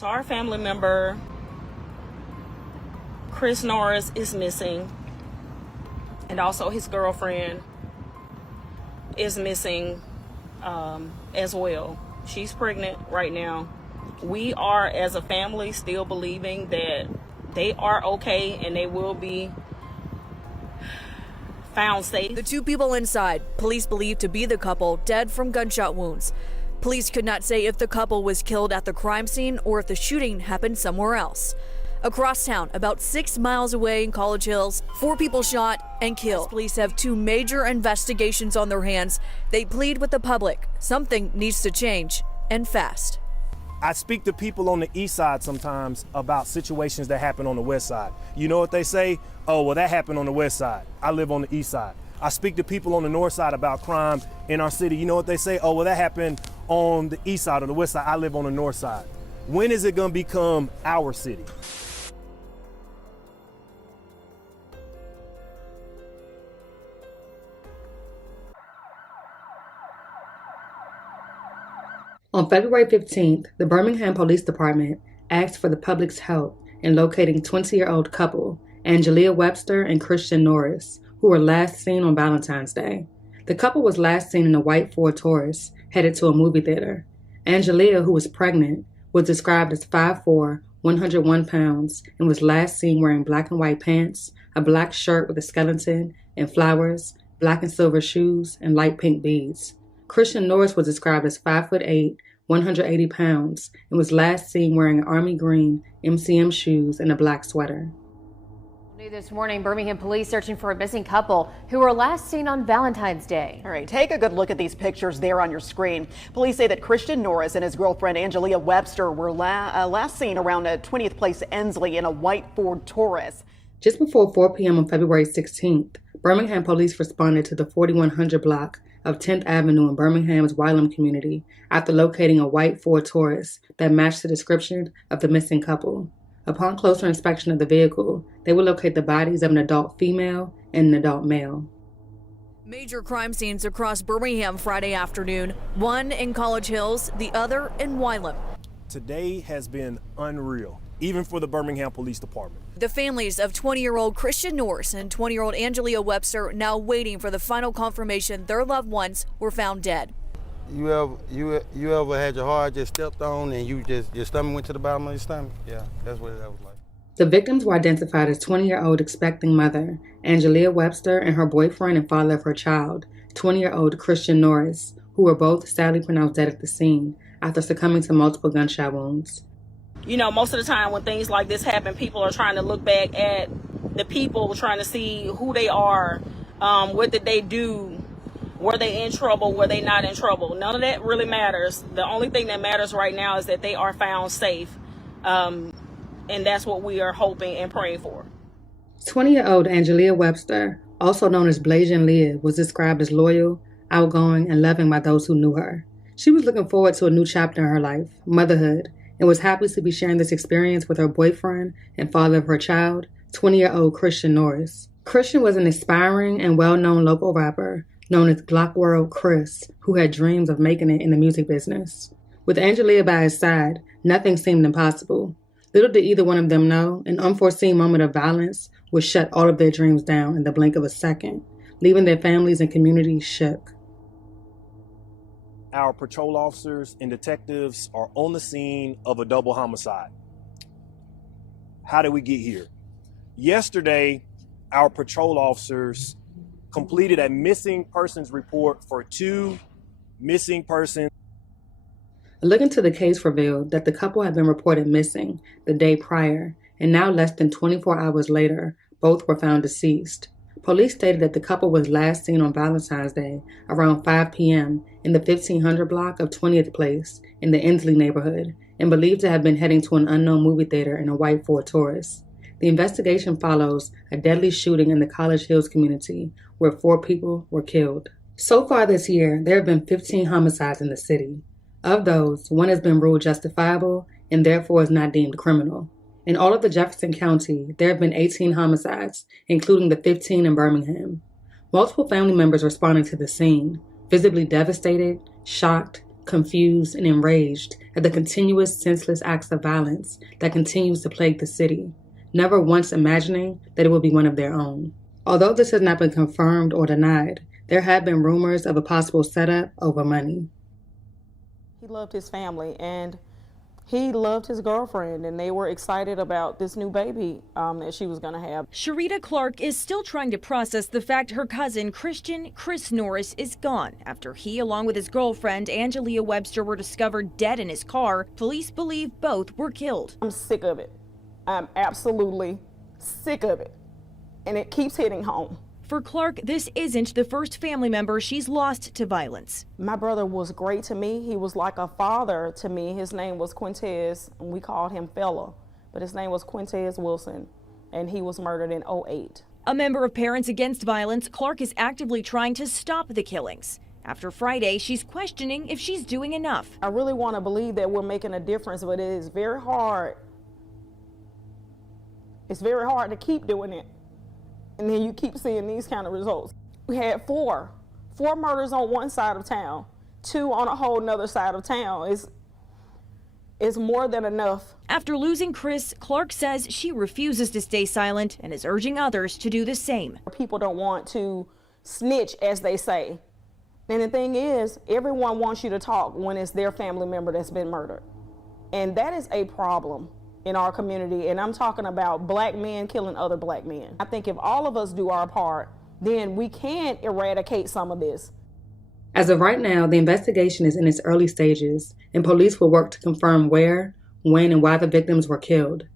So our family member, Chris Norris, is missing. And also his girlfriend is missing as well. She's pregnant right now. We are, as a family, still believing that they are okay and they will be found safe. The two people inside, police believe to be the couple, dead from gunshot wounds. Police could not say if the couple was killed at the crime scene or if the shooting happened somewhere else. Across town, about 6 miles away in College Hills, 4 people shot and killed. Police have 2 major investigations on their hands. They plead with the public. Something needs to change, and fast. I speak to people on the east side sometimes about situations that happen on the west side. You know what they say? Oh, well, that happened on the west side. I live on the east side. I speak to people on the north side about crime in our city. You know what they say? Oh, well, that happened on the east side or the west side. I live on the north side. When is it going to become our city? On February 15th, the Birmingham Police Department asked for the public's help in locating 20-year-old couple Angelia Webster and Christian Norris, who were last seen on Valentine's Day. The couple was last seen in a white Ford Taurus headed to a movie theater. Angelia, who was pregnant, was described as 5'4", 101 pounds, and was last seen wearing black and white pants, a black shirt with a skeleton and flowers, black and silver shoes, and light pink beads. Christian Norris was described as 5'8", 180 pounds, and was last seen wearing army green MCM shoes and a black sweater. New this morning, Birmingham police searching for a missing couple who were last seen on Valentine's Day. All right, take a good look at these pictures there on your screen. Police say that Christian Norris and his girlfriend Angelia Webster were last seen around 20th Place Ensley in a white Ford Taurus. Just before 4 p.m. on February 16th, Birmingham police responded to the 4100 block of 10th Avenue in Birmingham's Wylam community after locating a white Ford Taurus that matched the description of the missing couple. Upon closer inspection of the vehicle, they would locate the bodies of an adult female and an adult male. Major crime scenes across Birmingham Friday afternoon, one in College Hills, the other in Wylam. Today has been unreal, even for the Birmingham Police Department. The families of 20-year-old Christian Norris and 20-year-old Angelia Webster now waiting for the final confirmation their loved ones were found dead. You ever had your heart just stepped on and your stomach went to the bottom of your stomach? Yeah, that's what that was like. The victims were identified as 20-year-old expecting mother Angelia Webster and her boyfriend and father of her child, 20-year-old Christian Norris, who were both sadly pronounced dead at the scene after succumbing to multiple gunshot wounds. You know, most of the time when things like this happen, people are trying to look back at the people, trying to see who they are, what did they do, were they in trouble, were they not in trouble. None of that really matters. The only thing that matters right now is that they are found safe, and that's what we are hoping and praying for. 20-year-old Angelia Webster, also known as Blasian Leah, was described as loyal, outgoing, and loving by those who knew her. She was looking forward to a new chapter in her life, motherhood, and was happy to be sharing this experience with her boyfriend and father of her child, 20-year-old Christian Norris. Christian was an aspiring and well-known local rapper known as Glock World Chris, who had dreams of making it in the music business. With Angelia by his side, nothing seemed impossible. Little did either one of them know, an unforeseen moment of violence would shut all of their dreams down in the blink of a second, leaving their families and communities shook. Our patrol officers and detectives are on the scene of a double homicide. How did we get here? Yesterday, our patrol officers completed a missing persons report for 2 missing persons. A look into the case revealed that the couple had been reported missing the day prior, and now less than 24 hours later, both were found deceased. Police stated that the couple was last seen on Valentine's Day around 5 p.m. in the 1500 block of 20th Place in the Ensley neighborhood, and believed to have been heading to an unknown movie theater in a white Ford Taurus. The investigation follows a deadly shooting in the College Hills community where 4 people were killed. So far this year, there have been 15 homicides in the city. Of those, 1 has been ruled justifiable and therefore is not deemed criminal. In all of the Jefferson County, there have been 18 homicides, including the 15 in Birmingham. Multiple family members responding to the scene, visibly devastated, shocked, confused, and enraged at the continuous senseless acts of violence that continues to plague the city, never once imagining that it would be one of their own. Although this has not been confirmed or denied, there have been rumors of a possible setup over money. He loved his family and he loved his girlfriend, and they were excited about this new baby that she was going to have. Sharita Clark is still trying to process the fact her cousin Christian Chris Norris is gone after he, along with his girlfriend Angelia Webster, were discovered dead in his car. Police believe both were killed. I'm sick of it. I'm absolutely sick of it. And it keeps hitting home. For Clark, this isn't the first family member she's lost to violence. My brother was great to me. He was like a father to me. His name was Quintez, and we called him Fella, but his name was Quintez Wilson, and he was murdered in 2008. A member of Parents Against Violence, Clark is actively trying to stop the killings. After Friday, she's questioning if she's doing enough. I really want to believe that we're making a difference, but it is very hard. It's very hard to keep doing it. And then you keep seeing these kind of results. We had four murders on one side of town, 2 on a whole nother side of town. It's more than enough. After losing Chris, Clark says she refuses to stay silent and is urging others to do the same. People don't want to snitch, as they say. And the thing is, everyone wants you to talk when it's their family member that's been murdered. And that is a problem in our community, and I'm talking about black men killing other black men. I think if all of us do our part, then we can eradicate some of this. As of right now, the investigation is in its early stages, and police will work to confirm where, when, and why the victims were killed.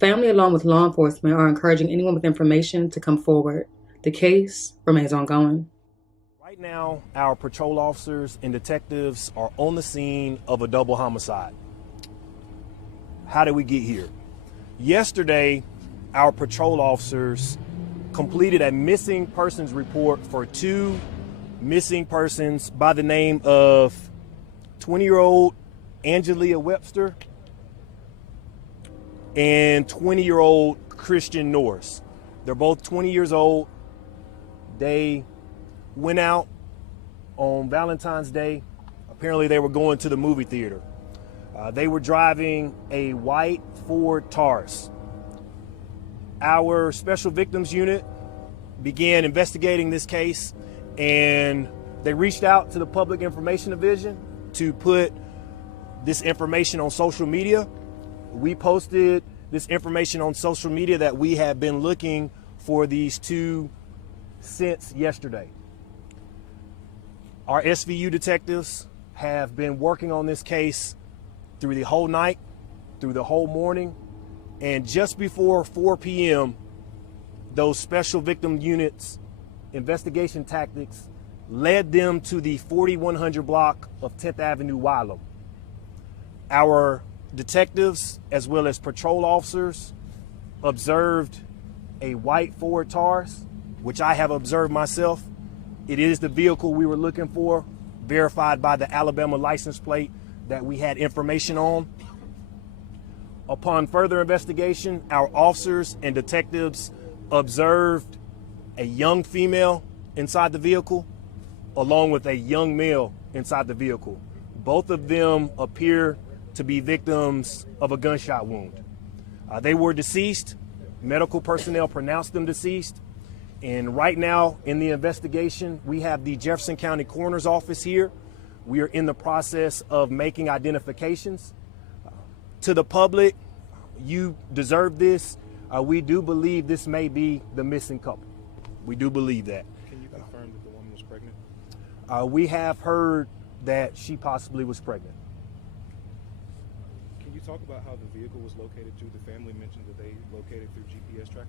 Family, along with law enforcement, are encouraging anyone with information to come forward. The case remains ongoing. Right now, our patrol officers and detectives are on the scene of a double homicide. How did we get here? Yesterday, our patrol officers completed a missing persons report for 2 missing persons by the name of 20-year-old Angelia Webster and 20-year-old Christian Norris. They're both 20 years old. They went out on Valentine's Day. Apparently they were going to the movie theater. They were driving a white Ford Taurus. Our Special Victims Unit began investigating this case, and they reached out to the Public Information Division to put this information on social media. We posted this information on social media that we have been looking for these 2 since yesterday. Our SVU detectives have been working on this case through the whole night, through the whole morning, and just before 4 p.m., those Special Victim Units investigation tactics led them to the 4100 block of 10th Avenue, Wylam. Our detectives, as well as patrol officers, observed a white Ford Taurus, which I have observed myself. It is the vehicle we were looking for, verified by the Alabama license plate that we had information on. Upon further investigation, our officers and detectives observed a young female inside the vehicle, along with a young male inside the vehicle. Both of them appear to be victims of a gunshot wound. They were deceased. Medical personnel pronounced them deceased. And right now in the investigation, we have the Jefferson County Coroner's Office here. We are in the process of making identifications. To the public, you deserve this. We do believe this may be the missing couple. We do believe that. Can you confirm that the woman was pregnant? We have heard that she possibly was pregnant. Can you talk about how the vehicle was located too? The family mentioned that they located through GPS tracker.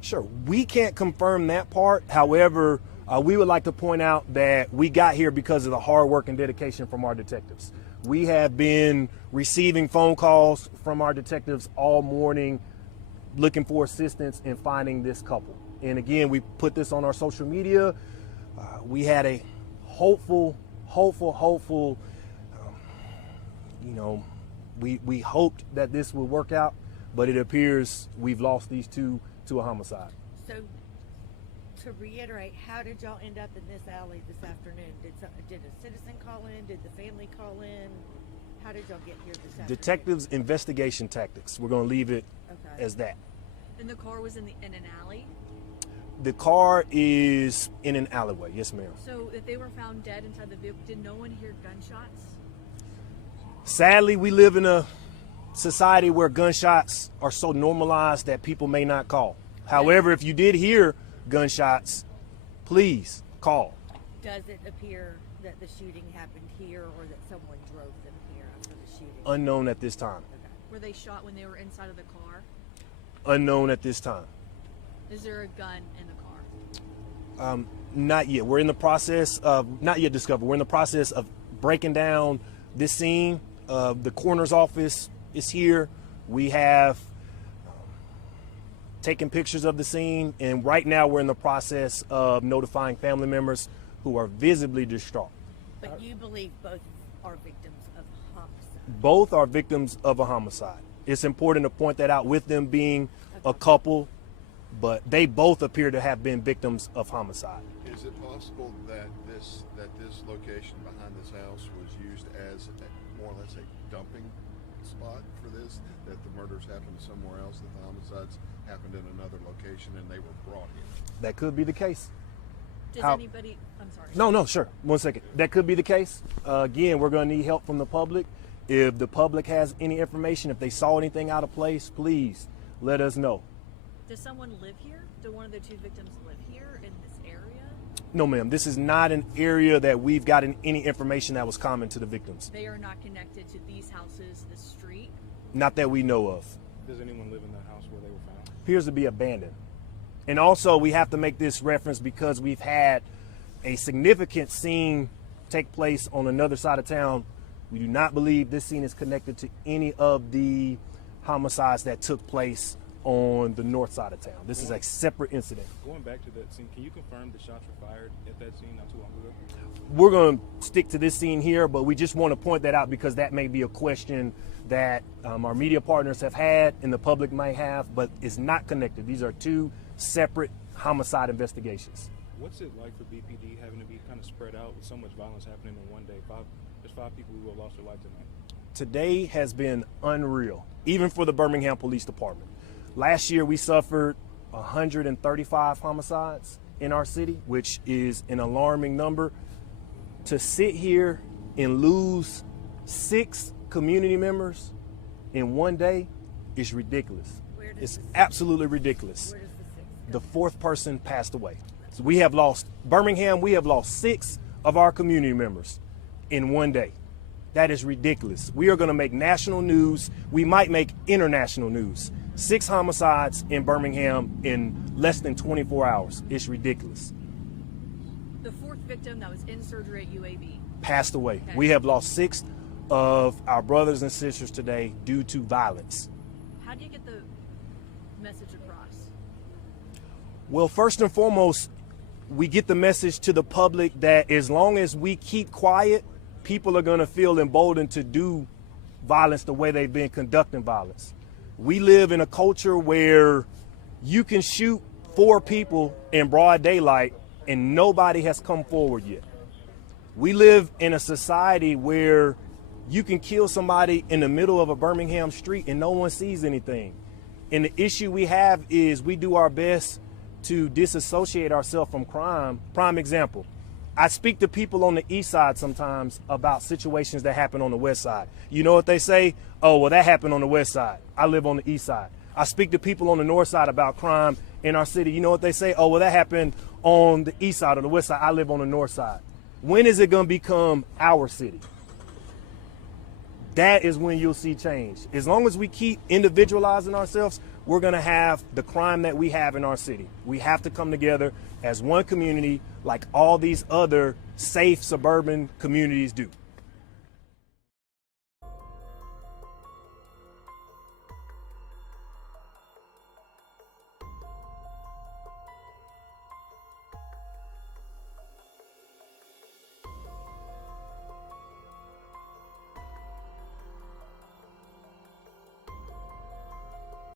Sure, we can't confirm that part. However, we would like to point out that we got here because of the hard work and dedication from our detectives. We have been receiving phone calls from our detectives all morning looking for assistance in finding this couple. And again, we put this on our social media. We had a hopeful, we hoped that this would work out, but it appears we've lost these 2 to a homicide. to reiterate, how did y'all end up in this alley this afternoon? Did a citizen call in? Did the family call in? How did y'all get here this afternoon? Detectives' investigation tactics. We're going to leave it as that. And the car was in an alley? The car is in an alleyway. Yes, ma'am. So if they were found dead inside the vehicle, did no one hear gunshots? Sadly, we live in a society where gunshots are so normalized that people may not call. However, if you did hear gunshots, please call. Does it appear that the shooting happened here or that someone drove them here after the shooting? Unknown at this time. Were they shot when they were inside of the car? Unknown at this time. Is there a gun in the car? Not yet. We're in the process of, not yet discovered, we're in the process of breaking down this scene. The coroner's office is here. We have taken pictures of the scene, and right now we're in the process of notifying family members who are visibly distraught. But you believe both are victims of homicide? Both are victims of a homicide. It's important to point that out, with them being a couple, but they both appear to have been victims of homicide. Is it possible that this location behind this house was used as more or less a dumping spot for this, that the murders happened somewhere else, that the homicides happened in another location and they were brought here? That could be the case. Does anybody, I'm sorry. No, sure. 1 second. That could be the case. Again, we're going to need help from the public. If the public has any information, if they saw anything out of place, please let us know. Does someone live here? Do one of the two victims live here in this area? No, ma'am. This is not an area that we've gotten any information that was common to the victims. They are not connected to these houses, the street? Not that we know of. Does anyone live in the house where they were found? Appears to be abandoned. And also, we have to make this reference because we've had a significant scene take place on another side of town. We do not believe this scene is connected to any of the homicides that took place on the north side of town. This is a separate incident. Going back to that scene, can you confirm the shots were fired at that scene not too long ago? We're going to stick to this scene here, but we just want to point that out because that may be a question that our media partners have had and the public might have, but it's not connected. These are two separate homicide investigations. What's it like for BPD having to be kind of spread out with so much violence happening in one day? There's 5 people who have lost their life tonight. Today has been unreal, even for the Birmingham Police Department. Last year, we suffered 135 homicides in our city, which is an alarming number. To sit here and lose 6 community members in one day is ridiculous. It's absolutely ridiculous. The 4th person passed away. So we have lost, Birmingham, we have lost 6 of our community members in one day. That is ridiculous. We are going to make national news. We might make international news. 6 homicides in Birmingham in less than 24 hours. It's ridiculous. The 4th victim that was in surgery at UAB passed away. Okay. We have lost 6 of our brothers and sisters today due to violence. How do you get the message across? Well, first and foremost, we get the message to the public that as long as we keep quiet, people are going to feel emboldened to do violence the way they've been conducting violence. We live in a culture where you can shoot 4 people in broad daylight and nobody has come forward yet. We live in a society where you can kill somebody in the middle of a Birmingham street and no one sees anything. And the issue we have is we do our best to disassociate ourselves from crime. Prime example, I speak to people on the east side sometimes about situations that happen on the west side. You know what they say? Oh, well, that happened on the west side. I live on the east side. I speak to people on the north side about crime in our city. You know what they say? Oh, well, that happened on the east side or the west side. I live on the north side. When is it going to become our city? That is when you'll see change. As long as we keep individualizing ourselves, we're going to have the crime that we have in our city. We have to come together as one community like all these other safe suburban communities do.